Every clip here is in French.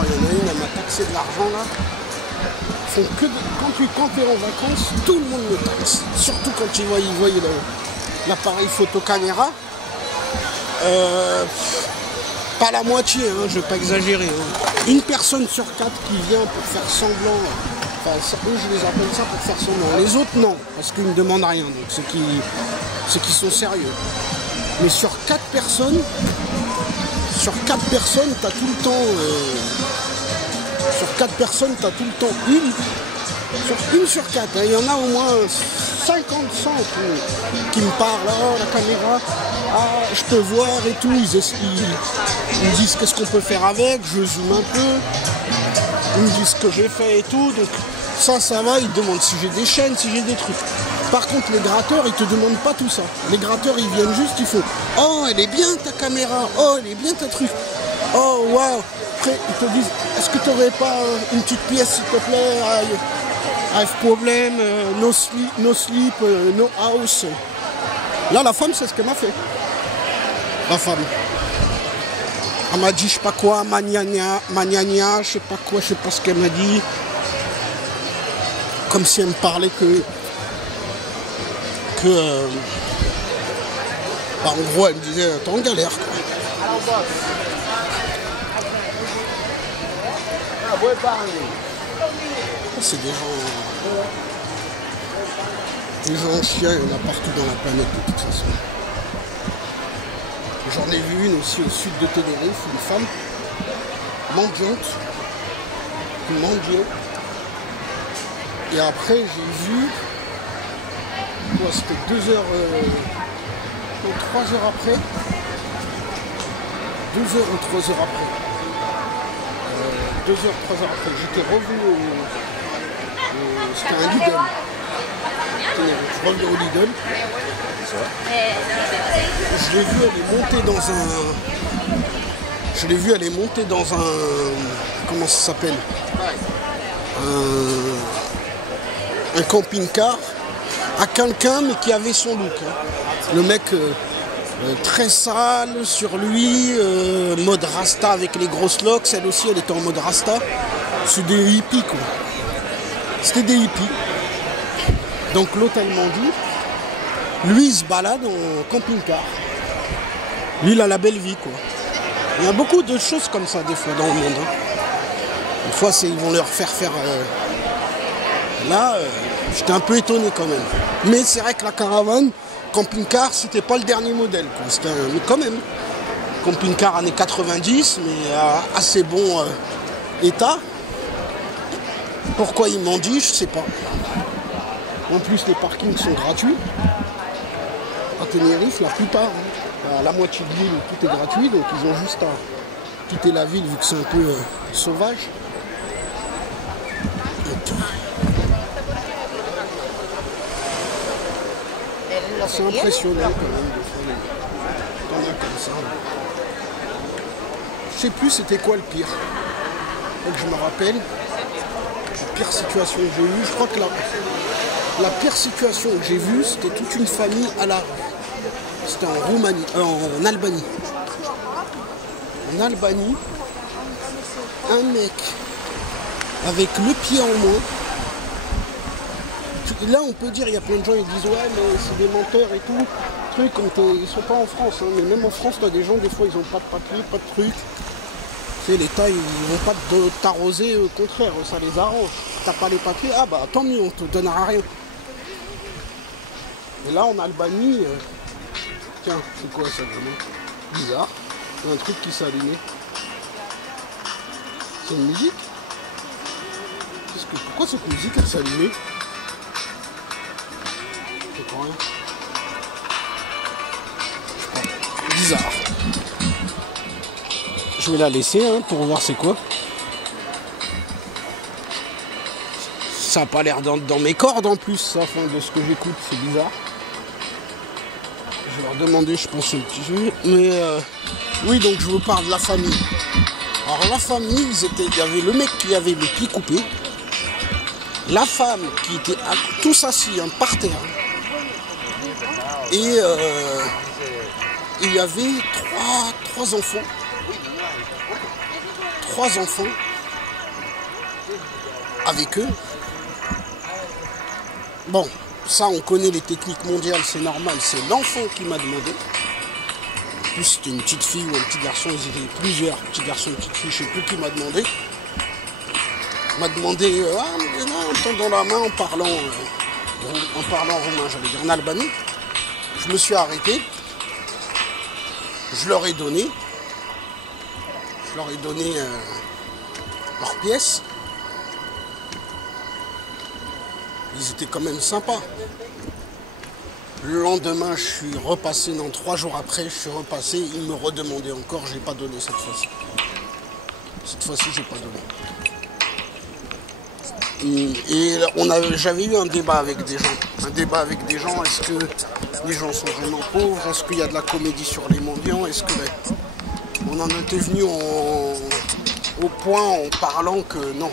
Attends, il y en a une, elle m'a taxé de l'argent là. Font que quand tu es en vacances, tout le monde me taxe. Surtout quand ils voient l'appareil photo-caméra. Pas la moitié, hein, je ne vais pas exagérer. Hein. Une personne sur 4 qui vient pour faire semblant, enfin, eux je les appelle ça pour faire semblant. Les autres non, parce qu'ils ne me demandent rien, donc ceux qui sont sérieux. Mais sur 4 personnes, tu as tout le temps... sur 4 personnes, tu as tout le temps une sur 4. Hein, il y en a au moins 50, 100 qui me parlent. Oh, la caméra, ah, je peux voir et tout. Ils me disent qu'est-ce qu'on peut faire avec. Je zoome un peu. Ils me disent ce que j'ai fait et tout. Donc ça va. Ils demandent si j'ai des chaînes, si j'ai des trucs. Par contre, les gratteurs, ils te demandent pas tout ça. Les gratteurs, ils viennent juste, ils font « Oh, elle est bien ta caméra. Oh, elle est bien ta truc. Oh, waouh. » Après, ils te disent « Est-ce que tu n'aurais pas une petite pièce, s'il te plaît? I have problem, no sleep, no house. » Là, la femme, c'est ce qu'elle m'a fait. La femme. Elle m'a dit, je sais pas quoi, magnania, je sais pas quoi, je sais pas ce qu'elle m'a dit. Comme si elle me parlait bah, en gros, elle me disait, t'es en galère, quoi. C'est des gens chiens, il y en a partout dans la planète de toute façon. J'en ai vu une aussi au sud de Tenerife, une femme mendiante, qui mendiait. Et après j'ai vu, c'était 2 heures, 3 heures après, 2 heures ou 3 heures après. 2 heures, 3 heures après, j'étais revenu c'était un Lidl. Je revenais au Lidl. Je l'ai vue, elle est montée dans un... Comment ça s'appelle? Un camping-car à quelqu'un, mais qui avait son look. Hein. Le mec... très sale sur lui, mode rasta avec les grosses locks, elle aussi elle était en mode rasta. C'est des hippies quoi. C'était des hippies. Donc l'autre elle m'a dit, lui il se balade en camping-car. Lui il a la belle vie quoi. Il y a beaucoup de choses comme ça des fois dans le monde. Hein. Des fois ils vont leur faire Là, j'étais un peu étonné quand même. Mais c'est vrai que la caravane, camping-car, c'était pas le dernier modèle, quoi. Mais quand même, camping-car années 90, mais assez bon état. Pourquoi ils m'ont dit, je sais pas. En plus, les parkings sont gratuits. À Tenerife, la plupart, hein. La moitié de l'île, tout est gratuit, donc ils ont juste à quitter la ville vu que c'est un peu sauvage. C'est impressionnant quand même de faire comme ça. Je sais plus c'était quoi le pire. Donc je me rappelle, la pire situation que j'ai eue, je crois que la pire situation que j'ai vue, c'était toute une famille à la rue. C'était en Albanie. En Albanie, un mec avec le pied en moins. Là, on peut dire, il y a plein de gens qui disent ouais, mais c'est des menteurs et tout. Truc, ils sont pas en France, hein, mais même en France, tu as des gens, des fois, ils ont pas de papier, pas de truc. Tu sais, l'État, ils vont pas t'arroser, au contraire, ça les arrange. T'as pas les papiers, ah bah tant mieux, on te donnera rien. Et là, en Albanie, tiens, c'est quoi ça vraiment? Bizarre. Il y a un truc qui s'est allumé. C'est une musique? Pourquoi cette musique, elle s'est allumée? Rien. Bizarre. Je vais la laisser hein, pour voir c'est quoi. Ça n'a pas l'air dans mes cordes en plus, ça, enfin, de ce que j'écoute, c'est bizarre. Je vais leur demander, je pense, un petit jeu. Mais oui, donc je vous parle de la famille. Alors la famille, il y avait le mec qui avait le pied coupé, la femme qui était tous assis hein, par terre. Et il y avait trois enfants. 3 enfants avec eux. Bon, ça on connaît les techniques mondiales, c'est normal, c'est l'enfant qui m'a demandé. En plus c'était une petite fille ou un petit garçon, ils étaient plusieurs petits garçons, petites filles, je sais plus qui m'a demandé. M'a demandé en tendant la main, en parlant roumain, j'allais dire en Albanie. Je me suis arrêté, je leur ai donné leurs pièces. Ils étaient quand même sympas. Le lendemain, je suis repassé, 3 jours après, je suis repassé, ils me redemandaient encore, j'ai pas donné cette fois-ci. Cette fois-ci, j'ai pas donné. Et j'avais eu un débat avec des gens. Est-ce que les gens sont vraiment pauvres? Est-ce qu'il y a de la comédie sur les mendiants? Est-ce que on en était venu au point en parlant que non.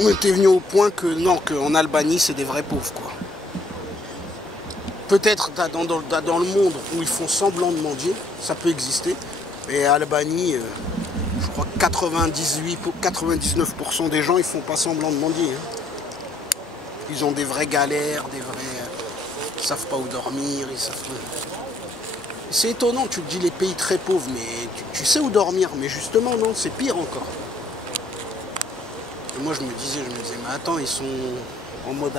On était venu au point que non, qu'en Albanie c'est des vrais pauvres quoi. Peut-être dans le monde où ils font semblant de mendier, ça peut exister. Mais Albanie, je crois que 99% des gens ils font pas semblant de mendier. Ils ont des vraies galères, ils savent pas où dormir, ils savent. C'est étonnant, tu te dis les pays très pauvres, mais tu sais où dormir, mais justement non, c'est pire encore. Et moi je me disais, mais attends, ils sont en mode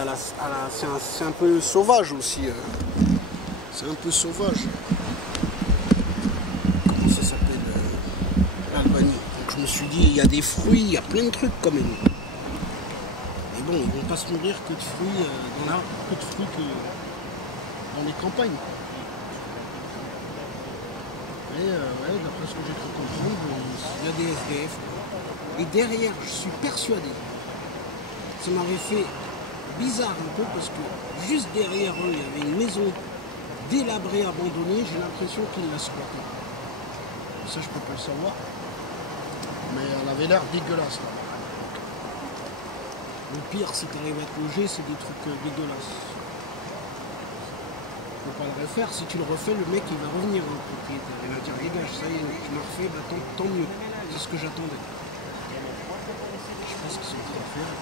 c'est un peu sauvage aussi. C'est un peu sauvage. Comment ça s'appelle l'Albanie. Donc je me suis dit, il y a des fruits, il y a plein de trucs quand même. Mais bon, ils vont pas se nourrir que de fruits que dans les campagnes. Et d'après ce que j'ai pu comprendre, il y a des SDF. Et derrière, je suis persuadé, ça m'avait fait bizarre un peu parce que juste derrière eux, il y avait une maison délabrée, abandonnée. J'ai l'impression qu'ils la squattaient. Ça, je peux pas le savoir. Mais elle avait l'air dégueulasse. Là. Le pire, si tu arrives à te loger, c'est des trucs dégueulasses. Faut pas le refaire. Si tu le refais, le mec, il va revenir au propriétaire. Il va dire, dégage, ça y est, tu m'as refait, bah, tant mieux. C'est ce que j'attendais. Je pense qu'ils sont très fiers.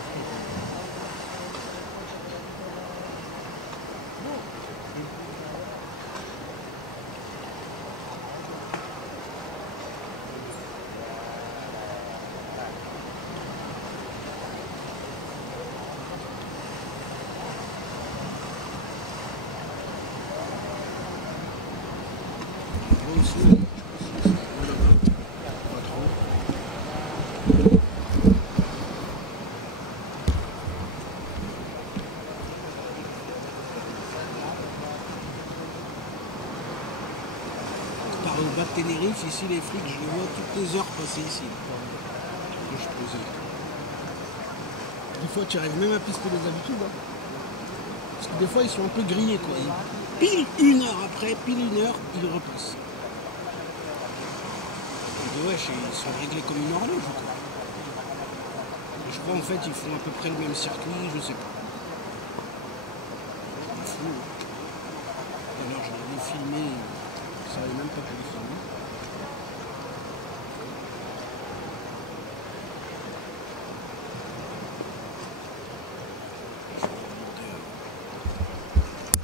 Au bas de Tenerife, ici les flics, je les vois toutes les heures passer ici. Que je posais. Des fois tu arrives même à pister les habitudes. Hein. Parce que des fois ils sont un peu grillés quoi. Pile 1 heure après, pile 1 heure, ils repassent. Je dis ouais, ils sont réglés comme une horloge quoi. Et je crois en fait ils font à peu près le même circuit, je sais pas. C'est fou. Alors je l'avais filmé. Je ne savais même pas que les filmer.